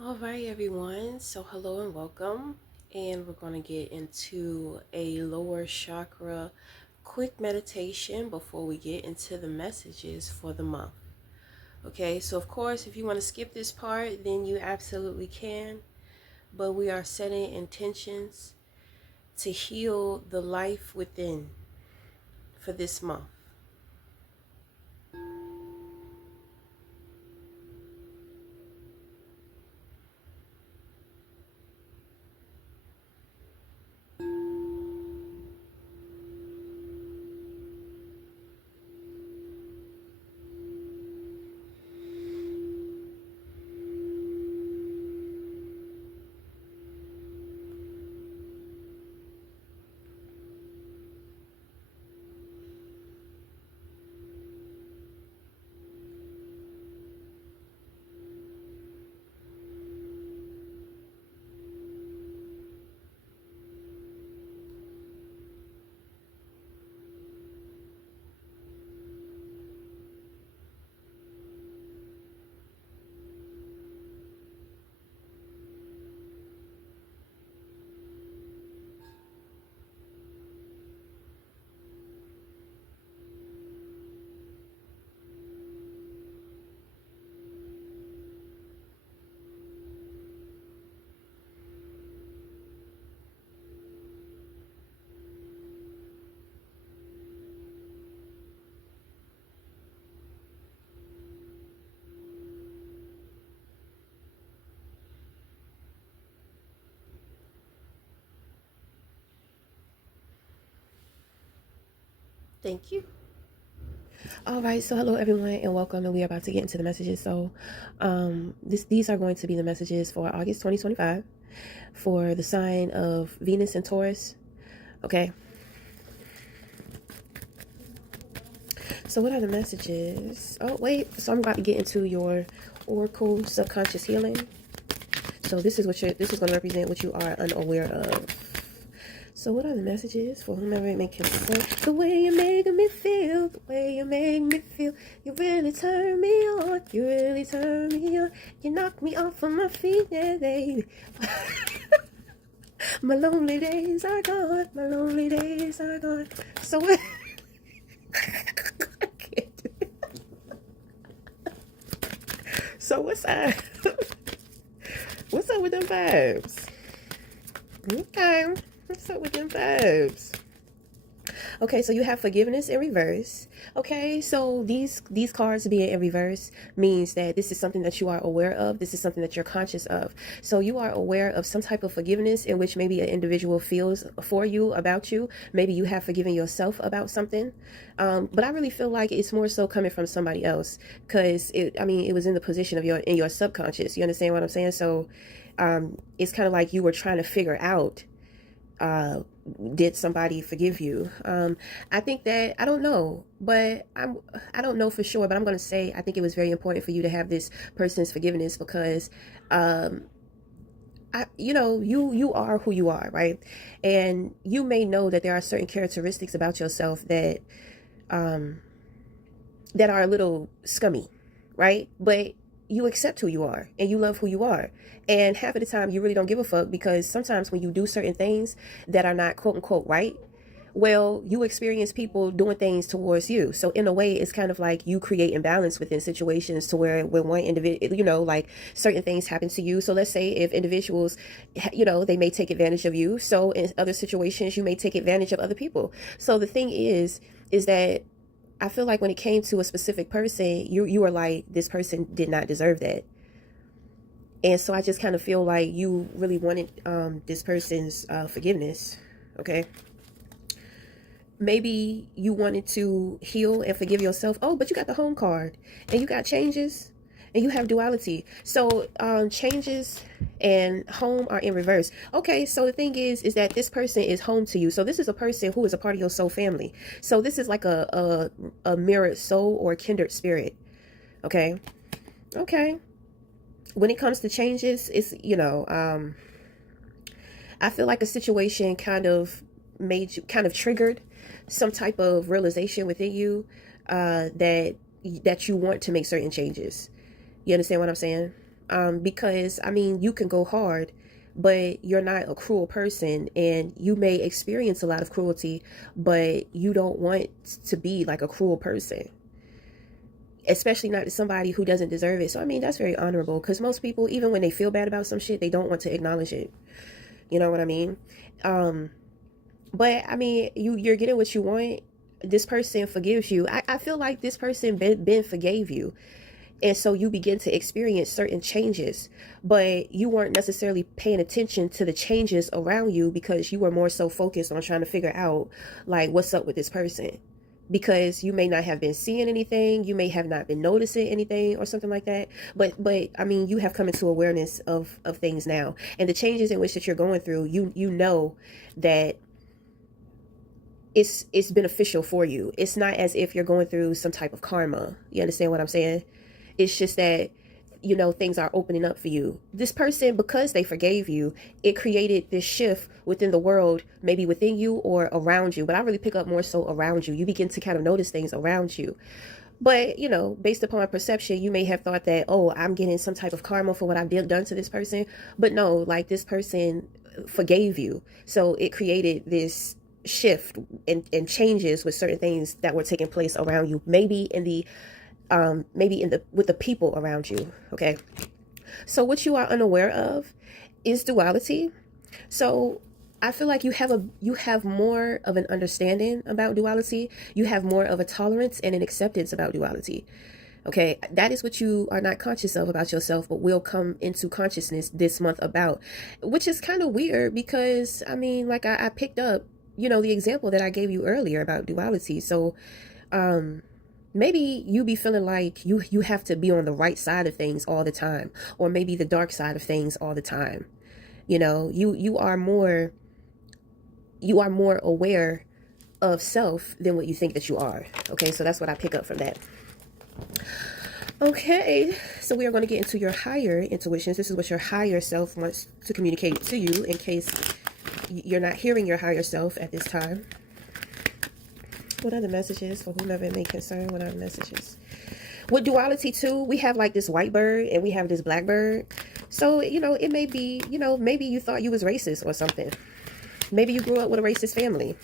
All right, everyone. So, hello and welcome. And we're going to get into a lower chakra quick meditation before we get into the messages for the month. Okay, so of course, if you want to skip this part, then you absolutely can. But we are setting intentions to heal the life within for this month. Thank you. All right, so hello everyone and welcome, and we are about to get into the messages. So these are going to be the messages for August 2025 for the sign of Venus and Taurus. Okay, so what are the messages? Oh wait, so I'm about to get into your oracle subconscious healing. So this is going to represent what you are unaware of. So what are the messages for whomever it may concern? The way you make me feel, the way you make me feel, you really turn me on, you really turn me on, you knock me off of my feet, yeah, baby. My lonely days are gone, my lonely days are gone. So what? So what's up? What's up with them vibes? Okay, what's up with them vibes? Okay, so you have forgiveness in reverse. Okay, so these cards being in reverse means that this is something that you are aware of. This is something that you're conscious of. So you are aware of some type of forgiveness in which maybe an individual feels for you, about you. Maybe you have forgiven yourself about something. But I really feel like it's more so coming from somebody else, because it was in the position of in your subconscious. You understand what I'm saying? So it's kind of like you were trying to figure out, uh, did somebody forgive you? I think that, I don't know, but I don't know for sure, but I'm going to say I think it was very important for you to have this person's forgiveness, because um, you are who you are, right? And you may know that there are certain characteristics about yourself that um, that are a little scummy, right? But you accept who you are and you love who you are. And half of the time you really don't give a fuck, because sometimes when you do certain things that are not quote unquote right, well, you experience people doing things towards you. So in a way, it's kind of like you create imbalance within situations, to where when one individual, like certain things happen to you. So let's say if individuals, they may take advantage of you. So in other situations, you may take advantage of other people. So the thing is that I feel like when it came to a specific person, you were like, this person did not deserve that. And so I just kind of feel like you really wanted this person's forgiveness. Okay. Maybe you wanted to heal and forgive yourself. Oh, but you got the home card and you got changes and you have duality. So changes and home are in reverse. Okay, so the thing is that this person is home to you. So this is a person who is a part of your soul family. So this is like a mirrored soul or kindred spirit. Okay. Okay. When it comes to changes, it's, I feel like a situation kind of triggered some type of realization within you, that you want to make certain changes. You understand what I'm saying? Because I mean, you can go hard, but you're not a cruel person, and you may experience a lot of cruelty, but you don't want to be like a cruel person, especially not to somebody who doesn't deserve it. So I mean, that's very honorable, because most people, even when they feel bad about some shit, they don't want to acknowledge it. You know what I mean? um but I mean, you're getting what you want. This person forgives you. I feel like this person been forgave you, and so you begin to experience certain changes, but you weren't necessarily paying attention to the changes around you, because you were more so focused on trying to figure out like what's up with this person, because you may not have been seeing anything, you may have not been noticing anything or something like that. But I mean, you have come into awareness of things now, and the changes in which that you're going through, you know that it's beneficial for you. It's not as if you're going through some type of karma. You understand what I'm saying? It's just that, you know, things are opening up for you. This person, because they forgave you, it created this shift within the world, maybe within you or around you. But I really pick up more so around you. You begin to kind of notice things around you. But, you know, based upon perception, you may have thought that, oh, I'm getting some type of karma for what I've done to this person. But no, like, this person forgave you. So it created this shift and changes with certain things that were taking place around you, maybe in the with the people around you. Okay, so what you are unaware of is duality. So I feel like you have more of an understanding about duality. You have more of a tolerance and an acceptance about duality. Okay, that is what you are not conscious of about yourself, but will come into consciousness this month about, which is kind of weird, because I mean, like, I picked up, you know, the example that I gave you earlier about duality. So maybe you be feeling like you have to be on the right side of things all the time, or maybe the dark side of things all the time. You know, you are more aware of self than what you think that you are. Okay, so that's what I pick up from that. Okay, so we are going to get into your higher intuitions. This is what your higher self wants to communicate to you, in case you're not hearing your higher self at this time. What other messages for whomever it may concern? What other messages? With duality too, we have like this white bird and we have this black bird. So, you know, it may be, you know, maybe you thought you was racist or something. Maybe you grew up with a racist family.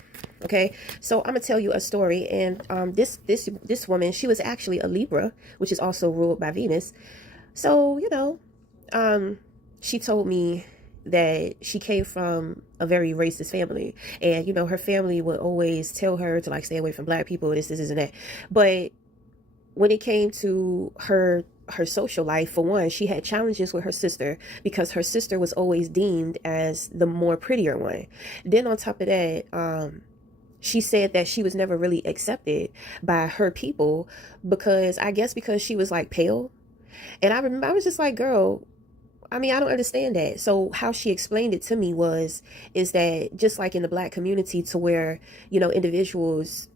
Okay, so I'm gonna tell you a story. And this woman, she was actually a Libra, which is also ruled by Venus. So, you know, she told me that she came from a very racist family, and you know, her family would always tell her to like stay away from black people, this and that. But when it came to her social life, for one, she had challenges with her sister, because her sister was always deemed as the more prettier one. Then on top of that, she said that she was never really accepted by her people, because I guess because she was like pale. And I remember I was just like, girl, I mean, I don't understand that. So how she explained it to me is that just like in the black community, to where, you know, individuals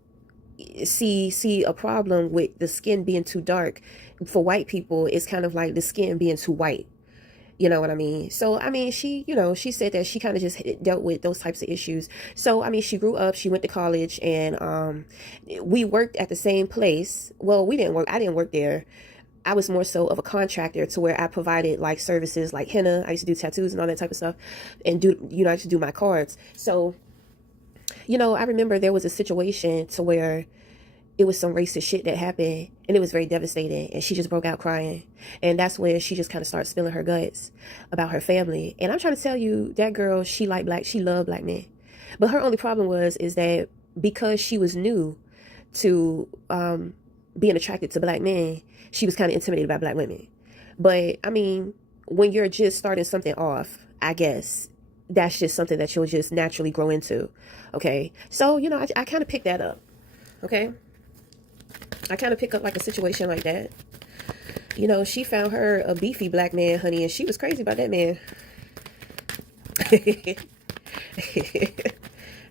see a problem with the skin being too dark, for white people it's kind of like the skin being too white. You know what I mean? So I mean, she, you know, she said that she kind of just dealt with those types of issues. So I mean, she grew up, she went to college, and we worked at the same place. Well, we didn't work, I didn't work there. I was more so of a contractor, to where I provided like services like henna. I used to do tattoos and all that type of stuff, and I used to do my cards. So, you know, I remember there was a situation to where it was some racist shit that happened, and it was very devastating, and she just broke out crying. And that's when she just kind of started spilling her guts about her family. And I'm trying to tell you, that girl, she loved black men. But her only problem is that because she was new to being attracted to black men, she was kind of intimidated by black women. But I mean, when you're just starting something off, I guess that's just something that you'll just naturally grow into. Okay, so you know, I kind of picked that up. Okay, I kind of pick up like a situation like that. You know, she found her a beefy black man, honey, and she was crazy about that man.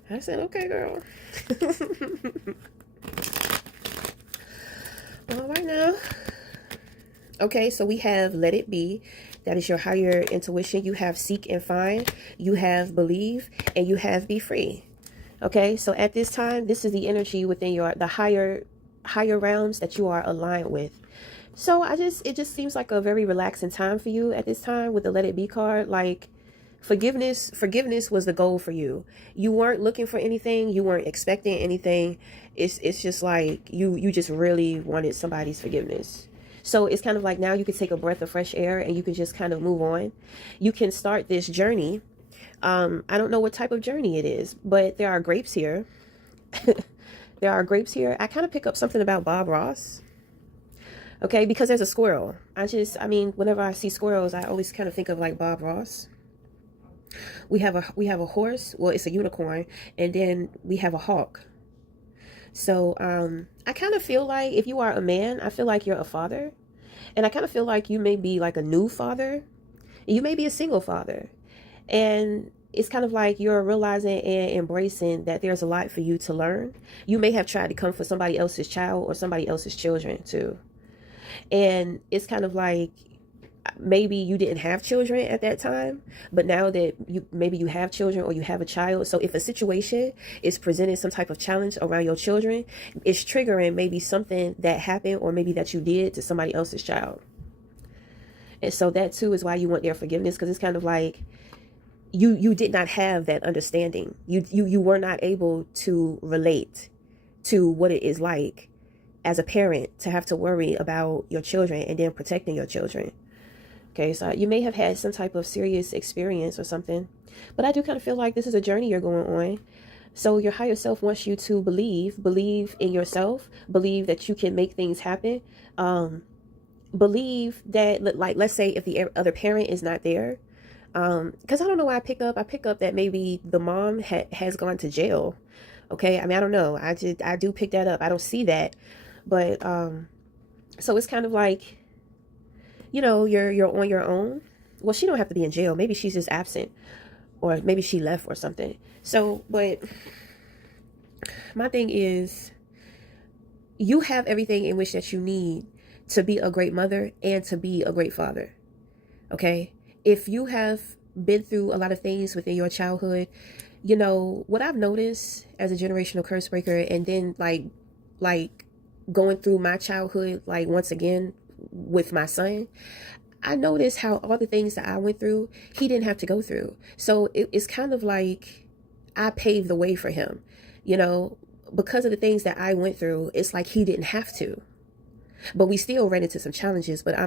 I said, okay, girl. All right now. Okay, so we have let it be. That is your higher intuition. You have seek and find. You have believe, and you have be free. Okay, so at this time, this is the energy within the higher realms that you are aligned with. So it just seems like a very relaxing time for you at this time with the Let It Be card. Like forgiveness was the goal for you. You weren't looking for anything. You weren't expecting anything. It's just like you just really wanted somebody's forgiveness. So it's kind of like now you can take a breath of fresh air and you can just kind of move on. You can start this journey. I don't know what type of journey it is, but there are grapes here. There are grapes here. I kind of pick up something about Bob Ross. Okay, because there's a squirrel. I mean, whenever I see squirrels, I always kind of think of like Bob Ross. We have a horse. Well, it's a unicorn, and then we have a hawk. So I kind of feel like if you are a man, I feel like you're a father, and I kind of feel like you may be like a new father. You may be a single father, and it's kind of like you're realizing and embracing that there's a lot for you to learn. You may have tried to come for somebody else's child or somebody else's children too. And it's kind of like maybe you didn't have children at that time, but now that maybe you have children or you have a child. So if a situation is presenting some type of challenge around your children, it's triggering maybe something that happened or maybe that you did to somebody else's child. And so that too is why you want their forgiveness, because it's kind of like you did not have that understanding. You were not able to relate to what it is like as a parent to have to worry about your children and then protecting your children. Okay, so you may have had some type of serious experience or something, but I do kind of feel like this is a journey you're going on. So your higher self wants you to believe in yourself, believe that you can make things happen. Believe that, like, let's say if the other parent is not there, because I don't know why I pick up that maybe the mom has gone to jail. Okay, I mean, I don't know. I do pick that up. I don't see that. But so it's kind of like, you're on your own. Well, she don't have to be in jail. Maybe she's just absent, or maybe she left or something. So, but my thing is, you have everything in which that you need to be a great mother and to be a great father. Okay? If you have been through a lot of things within your childhood, what I've noticed as a generational curse breaker, and then like going through my childhood, like once again with my son, I noticed how all the things that I went through, he didn't have to go through. So it's kind of like I paved the way for him, because of the things that I went through. It's like he didn't have to, but we still ran into some challenges. But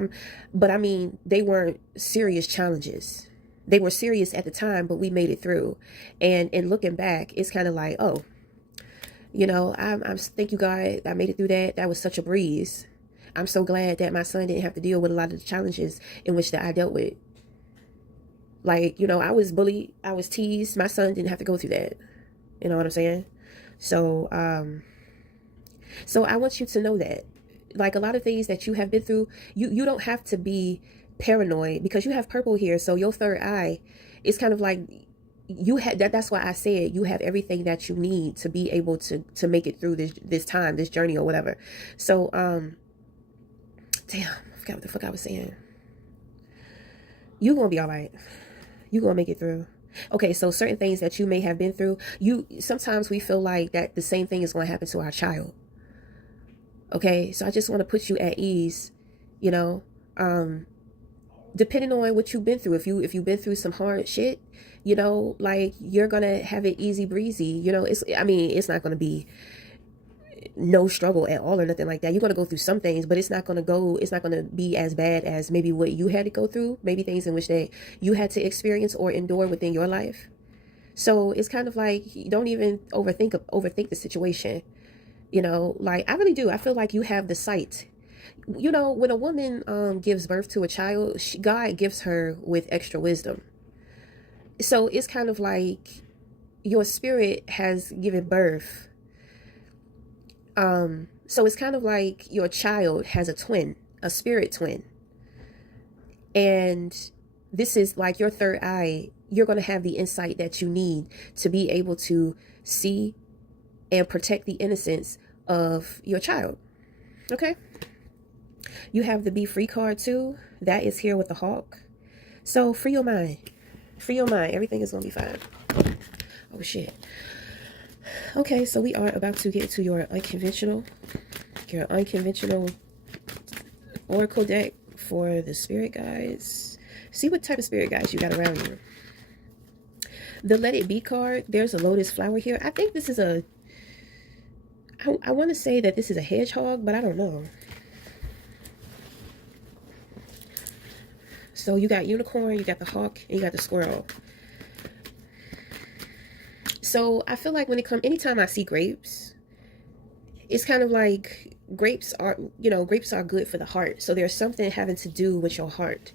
I mean, they weren't serious challenges. They were serious at the time, but we made it through. And looking back, it's kind of like, oh, I'm thank you, God, I made it through that. That was such a breeze. I'm so glad that my son didn't have to deal with a lot of the challenges in which that I dealt with. Like, I was bullied, I was teased. My son didn't have to go through that. You know what I'm saying? So, so I want you to know that, like, a lot of things that you have been through, you don't have to be paranoid, because you have purple here. So your third eye is kind of like you had that. That's why I said you have everything that you need to be able to make it through this time, this journey or whatever. So, damn, I forgot what the fuck I was saying. You're gonna be all right. You're gonna make it through. Okay, so certain things that you may have been through, sometimes we feel like that the same thing is going to happen to our child. Okay, so I just want to put you at ease, depending on what you've been through. If you've been through some hard shit, like, you're gonna have it easy breezy. It's not gonna be no struggle at all or nothing like that. You're gonna go through some things, but it's not gonna be as bad as maybe what you had to go through, maybe things in which that you had to experience or endure within your life. So it's kind of like, you don't even overthink the situation. Like, I really do. I feel like you have the sight. When a woman gives birth to a child, God gives her with extra wisdom. So it's kind of like your spirit has given birth. So it's kind of like your child has a twin, a spirit twin. And this is like your third eye. You're going to have the insight that you need to be able to see and protect the innocence of your child. Okay? You have the Be Free card too. That is here with the hawk. So free your mind. Free your mind. Everything is going to be fine. Oh, shit. Okay, so we are about to get to your unconventional oracle deck for the spirit guides. See what type of spirit guides you got around you. The Let It Be card, there's a lotus flower here. I think this is I want to say that this is a hedgehog, but I don't know. So you got unicorn, you got the hawk, and you got the squirrel. So I feel like when it comes, anytime I see grapes, it's kind of like grapes are good for the heart. So there's something having to do with your heart.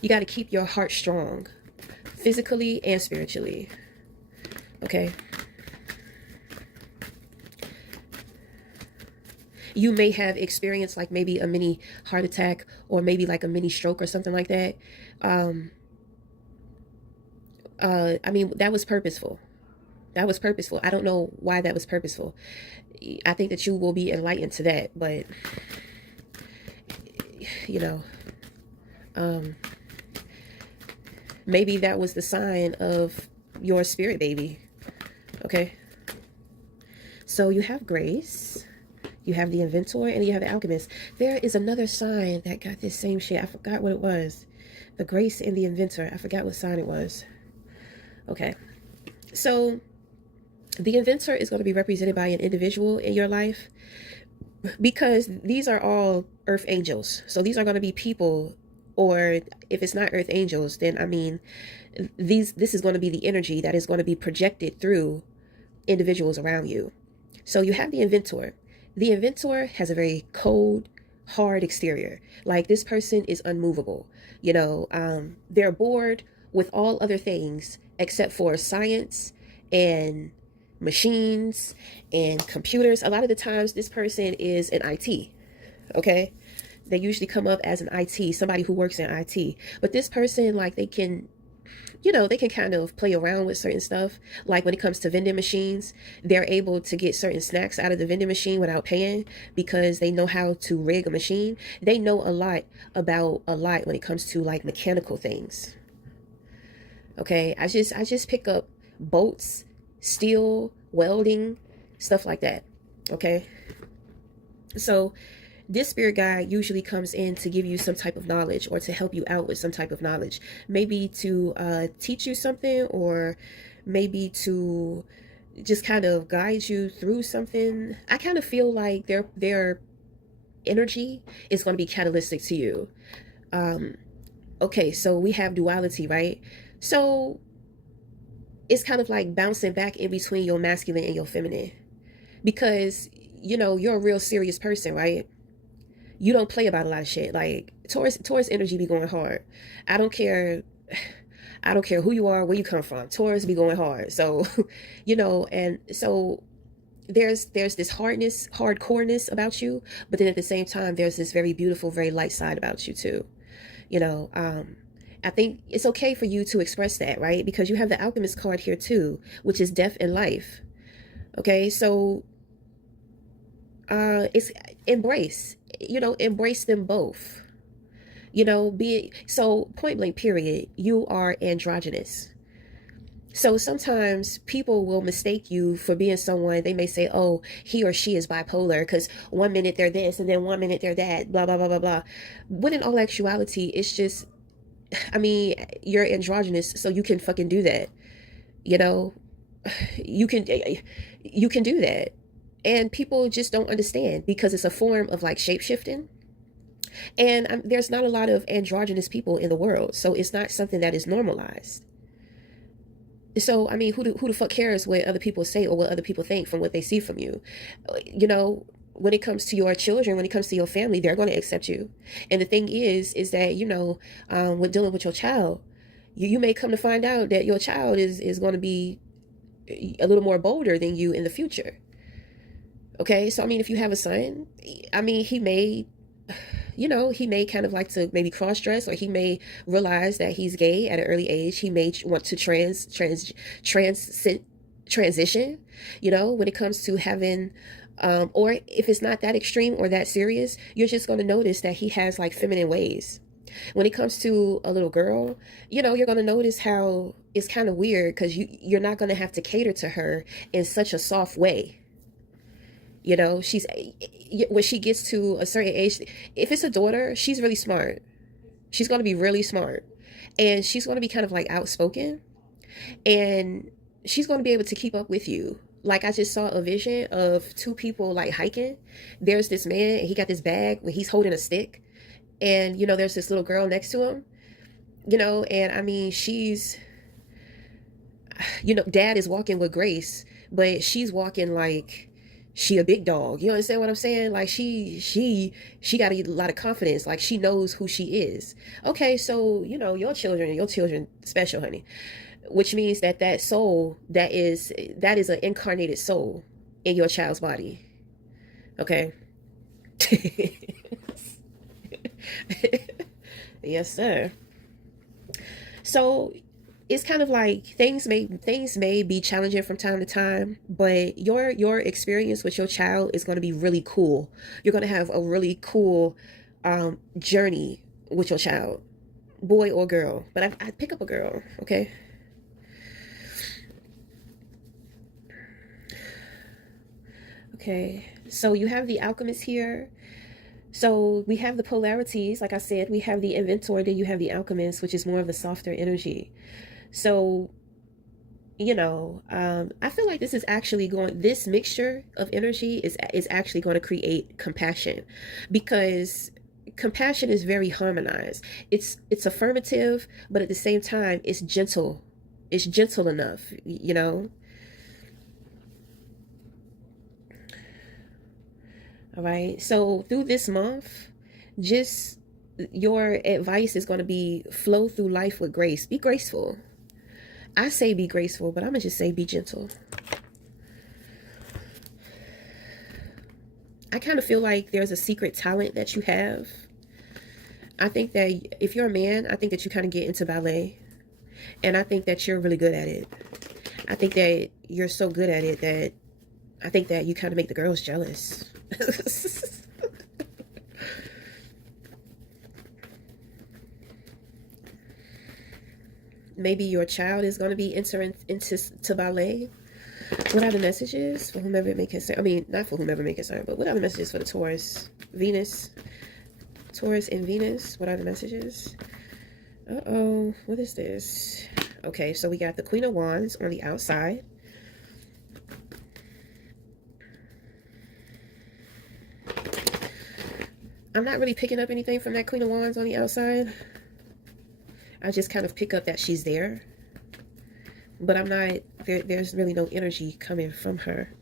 You got to keep your heart strong, physically and spiritually. Okay. You may have experienced like maybe a mini heart attack or maybe like a mini stroke or something like that. I mean, that was purposeful. That was purposeful. I don't know why that was purposeful. I think that you will be enlightened to that, but you know, maybe that was the sign of your spirit baby. Okay. So you have Grace, you have the Inventor, and you have the Alchemist. There is another sign that got this same shit. I forgot what it was. The Grace and the Inventor. I forgot what sign it was. Okay. So the Inventor is going to be represented by an individual in your life, because these are all earth angels. So these are going to be people, or if it's not earth angels, then I mean, this is going to be the energy that is going to be projected through individuals around you. So you have the Inventor. The Inventor has a very cold, hard exterior. Like, this person is unmovable. You know, they're bored with all other things except for science and machines and computers. A lot of the times this person is in IT. Okay. They usually come up as an IT, somebody who works in IT. But this person, like, they can, you know, they can kind of play around with certain stuff. Like when it comes to vending machines, they're able to get certain snacks out of the vending machine without paying because they know how to rig a machine. They know a lot about a lot when it comes to like mechanical things. Okay, I just pick up bolts, steel, welding, stuff like that. Okay, so this spirit guide usually comes in to give you some type of knowledge or to help you out with some type of knowledge. Maybe to teach you something, or maybe to just kind of guide you through something. I kind of feel like their energy is going to be catalytic to you. Okay, so we have duality, right? So it's kind of like bouncing back in between your masculine and your feminine, because, you know, you're a real serious person, right? You don't play about a lot of shit. Like Taurus energy be going hard. I don't care who you are, where you come from. Taurus be going hard. So, you know, and so there's this hardcoreness about you, but then at the same time, there's this very beautiful, very light side about you too. You know, I think it's okay for you to express that, right? Because you have the Alchemist card here too, which is death and life. Okay, so it's embrace, you know, embrace them both. You know, so point blank period, you are androgynous. So sometimes people will mistake you for being someone. They may say, oh, he or she is bipolar because 1 minute they're this and then 1 minute they're that, blah, blah, blah, blah, blah. When in all actuality, it's just, I mean, you're androgynous, so you can fucking do that. You know, you can do that. And people just don't understand because it's a form of like shape-shifting. And there's not a lot of androgynous people in the world, so it's not something that is normalized. So, I mean, who the fuck cares what other people say or what other people think from what they see from you? You know, when it comes to your children, when it comes to your family, they're going to accept you. And the thing is that, you know, when dealing with your child, you may come to find out that your child is going to be a little more bolder than you in the future. Okay, so I mean, if you have a son, I mean, he may, you know, he may kind of like to maybe cross-dress, or he may realize that he's gay at an early age. He may want to transition, you know, when it comes to having, or if it's not that extreme or that serious, you're just going to notice that he has like feminine ways. When it comes to a little girl, you know, you're going to notice how it's kind of weird because you're not going to have to cater to her in such a soft way. You know, she's when she gets to a certain age, if it's a daughter, she's really smart. She's going to be really smart, and she's going to be kind of like outspoken, and she's going to be able to keep up with you. Like, I just saw a vision of two people like hiking. There's this man, and he got this bag where he's holding a stick, and you know, there's this little girl next to him. You know, and I mean, she's, you know, dad is walking with Grace, but she's walking like she a big dog. You understand what I'm saying? Like, she got a lot of confidence. Like, she knows who she is. Okay, so you know, your children special, honey, which means that that soul, that is an incarnated soul in your child's body. Okay. Yes, sir. So it's kind of like things may be challenging from time to time, but your experience with your child is going to be really cool. You're going to have a really cool journey with your child, boy or girl. But I pick up a girl. Okay. Okay, so you have the alchemist here. So we have the polarities. Like I said, we have the inventor, then you have the alchemist, which is more of the softer energy. So, you know, I feel like this mixture of energy is actually going to create compassion, because compassion is very harmonized. It's affirmative, but at the same time, it's gentle. It's gentle enough, you know. All right. So through this month, just your advice is going to be flow through life with grace. Be graceful. I say be graceful, but I'm going to just say be gentle. I kind of feel like there's a secret talent that you have. I think that if you're a man, I think that you kind of get into ballet. And I think that you're really good at it. I think that you're so good at it that I think that you kind of make the girls jealous. Maybe your child is going to be entering into ballet. What are the messages for whomever it may concern? I mean, not for whomever it may concern, but what are the messages for the Taurus, Venus, Taurus and Venus? What are the messages? Uh-oh, what is this? Okay, so we got the Queen of Wands on the outside. I'm not really picking up anything from that Queen of Wands on the outside. I just kind of pick up that she's there. But I'm not, there's really no energy coming from her.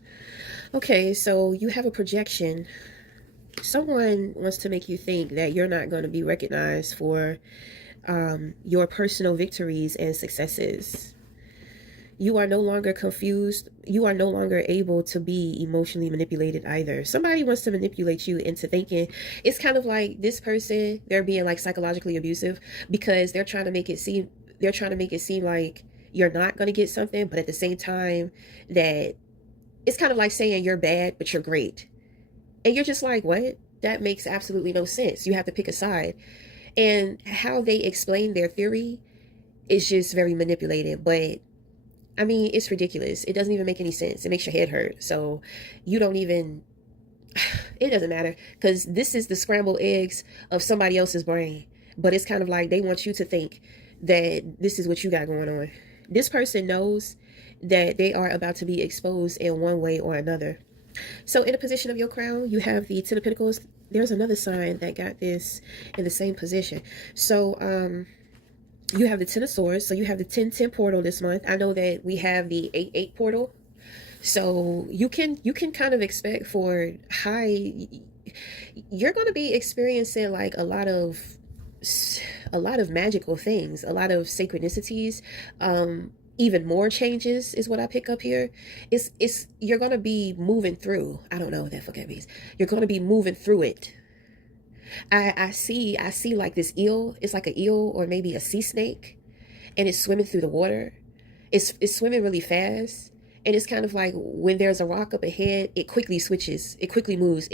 Okay, so you have a projection. Someone wants to make you think that you're not going to be recognized for your personal victories and successes. You are no longer confused. You are no longer able to be emotionally manipulated either. Somebody wants to manipulate you into thinking, it's kind of like this person, they're being like psychologically abusive because they're trying to make it seem like you're not going to get something, but at the same time that it's kind of like saying you're bad, but you're great. And you're just like, what? That makes absolutely no sense. You have to pick a side. And how they explain their theory is just very manipulated, but I mean, it's ridiculous. It doesn't even make any sense. It makes your head hurt. So you don't even, it doesn't matter, because this is the scrambled eggs of somebody else's brain. But it's kind of like they want you to think that this is what you got going on. This person knows that they are about to be exposed in one way or another. So in the position of your crown, you have the Ten of Pentacles. There's another sign that got this in the same position. So, you have the Ten of Swords, so you have the 10-10 portal this month. I know that we have the 8-8 portal. So you can kind of expect for you're going to be experiencing like a lot of magical things, a lot of synchronicities, even more changes is what I pick up here. It's you're going to be moving through. I don't know what that fucking means. You're going to be moving through it. I see like this eel. It's like an eel or maybe a sea snake, and it's swimming through the water. It's swimming really fast, and it's kind of like when there's a rock up ahead, it quickly switches. It quickly moves.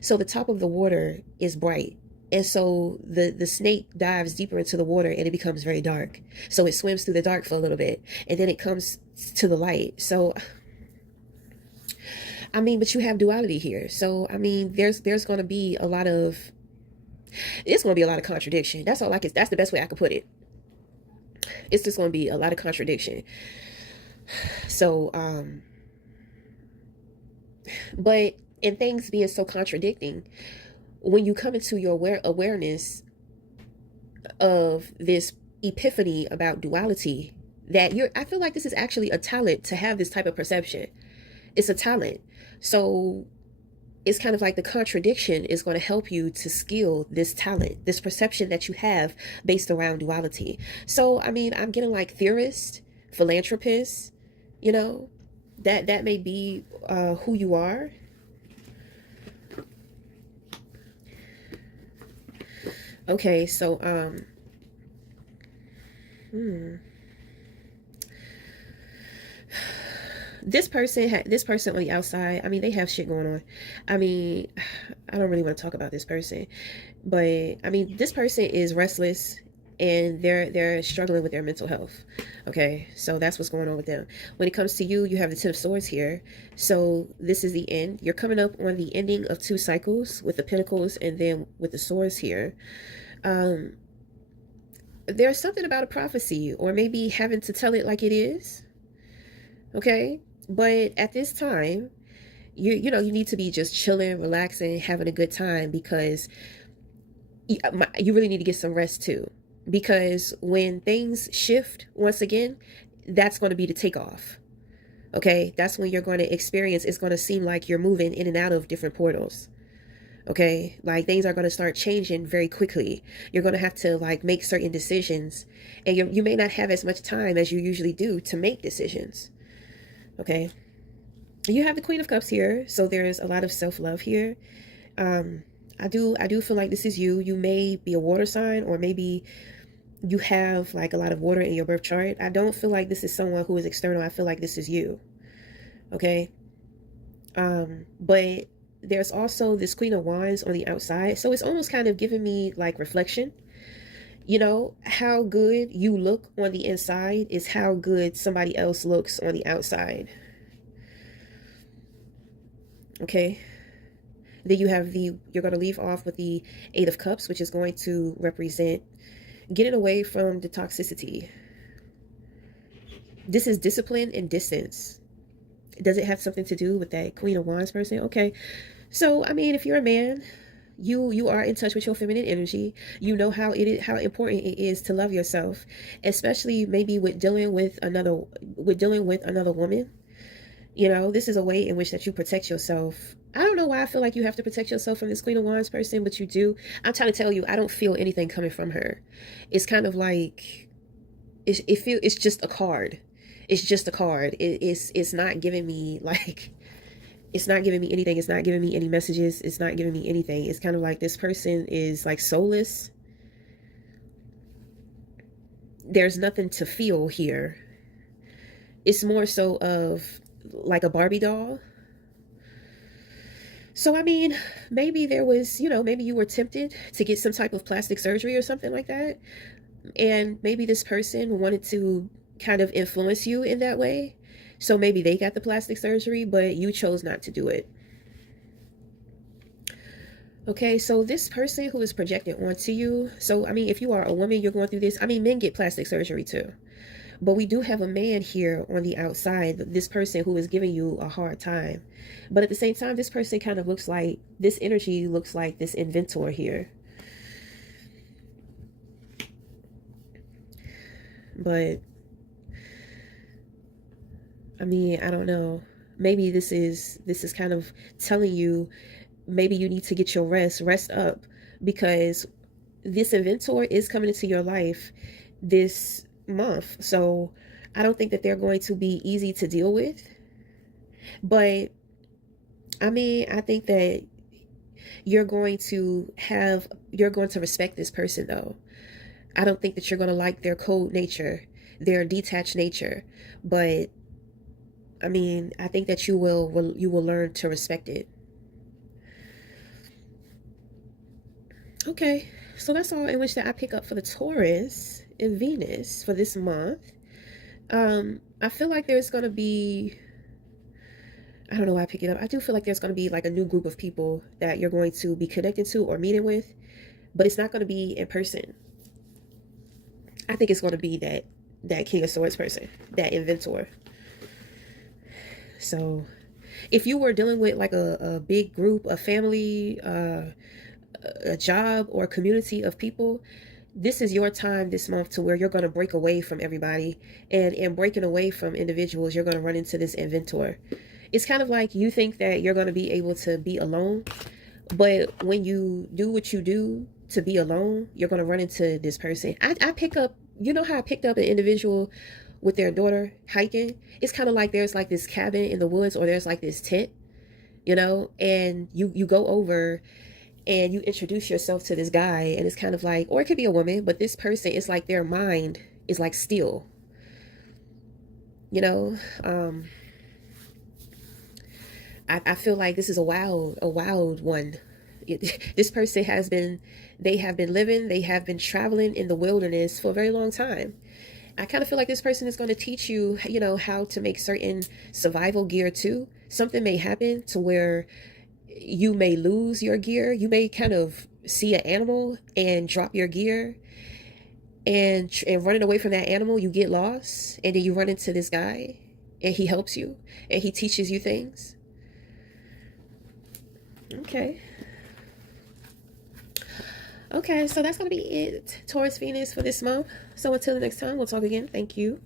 So the top of the water is bright, and so the snake dives deeper into the water, and it becomes very dark. So it swims through the dark for a little bit, and then it comes to the light. So I mean, but you have duality here. So, I mean, there's going to be a lot of, it's going to be a lot of contradiction. That's all I can, that's the best way I could put it. It's just going to be a lot of contradiction. So, but in things being so contradicting, when you come into your awareness of this epiphany about duality, that I feel like this is actually a talent to have this type of perception. It's a talent. So it's kind of like the contradiction is going to help you to skill this talent, this perception that you have based around duality. So, I mean, I'm getting like theorist, philanthropist, you know, that may be who you are. Okay, so this person on the outside, I mean, they have shit going on. I mean, I don't really want to talk about this person, but I mean, this person is restless and they're struggling with their mental health. Okay, so that's what's going on with them. When it comes to you, you have the Ten of Swords here. So this is the end. You're coming up on the ending of 2 cycles with the Pentacles and then with the Swords here. There's something about a prophecy, or maybe having to tell it like it is. Okay, but at this time, you know, you need to be just chilling, relaxing, having a good time, because you really need to get some rest too. Because when things shift once again, that's going to be the takeoff. Okay, that's when you're going to experience, it's going to seem like you're moving in and out of different portals. Okay, like things are going to start changing very quickly. You're going to have to like make certain decisions, and you may not have as much time as you usually do to make decisions. Okay, you have the Queen of Cups here, so there's a lot of self-love here. I do feel like this is you. You may be a water sign, or maybe you have like a lot of water in your birth chart. I don't feel like this is someone who is external. I feel like this is you. Okay, but there's also this Queen of Wands on the outside, so it's almost kind of giving me like reflection. You know, how good you look on the inside is how good somebody else looks on the outside. Okay, then you have you're going to leave off with the 8 of Cups, which is going to represent getting away from the toxicity. This is discipline and distance. Does it have something to do with that Queen of Wands person? Okay, so I mean, if you're a man, you are in touch with your feminine energy. You know how important it is to love yourself, especially maybe with dealing with another woman. You know, this is a way in which that you protect yourself. I don't know why I feel like you have to protect yourself from this Queen of Wands person, but you do. I'm trying to tell you, I don't feel anything coming from her. It's kind of like it's just a card. It's just a card. It's not giving me like, it's not giving me anything. It's not giving me any messages. It's not giving me anything. It's kind of like this person is like soulless. There's nothing to feel here. It's more so of like a Barbie doll. So, I mean, maybe there was, you know, maybe you were tempted to get some type of plastic surgery or something like that. And maybe this person wanted to kind of influence you in that way. So maybe they got the plastic surgery, but you chose not to do it. Okay, so this person who is projected onto you. So, I mean, if you are a woman, you're going through this. I mean, men get plastic surgery too. But we do have a man here on the outside, this person who is giving you a hard time. But at the same time, this person kind of looks like, this energy looks like this inventor here. But I mean, I don't know. Maybe this is kind of telling you, maybe you need to get your rest up, because this inventor is coming into your life this month. So I don't think that they're going to be easy to deal with. But I mean, I think that you're going to respect this person though. I don't think that you're going to like their cold nature, their detached nature, but I mean, I think that you will learn to respect it. Okay, so that's all in which that I pick up for the Taurus and Venus for this month. I feel like there's going to be I don't know why I picked it up. I do feel like there's going to be like a new group of people that you're going to be connected to or meeting with, but it's not going to be in person. I think it's going to be that King of Swords person, that inventor. So if you were dealing with like a big group, a family, a job, or a community of people, this is your time this month to where you're going to break away from everybody. And in breaking away from individuals, you're going to run into this inventor. It's kind of like you think that you're going to be able to be alone, but when you do what you do to be alone, you're going to run into this person. I pick up, you know how I picked up an individual with their daughter hiking? It's kind of like there's like this cabin in the woods, or there's like this tent, and you go over and you introduce yourself to this guy, and it's kind of like, or it could be a woman, but this person is like their mind is like steel, you know. I feel like this is a wild one. This person they have been living, they have been traveling in the wilderness for a very long time. I kind of feel like this person is going to teach you, how to make certain survival gear too. Something may happen to where you may lose your gear. You may kind of see an animal and drop your gear, and running away from that animal, you get lost, and then you run into this guy, and he helps you, and he teaches you things. Okay. Okay, so that's going to be it, Taurus Venus, for this month. So until the next time, we'll talk again. Thank you.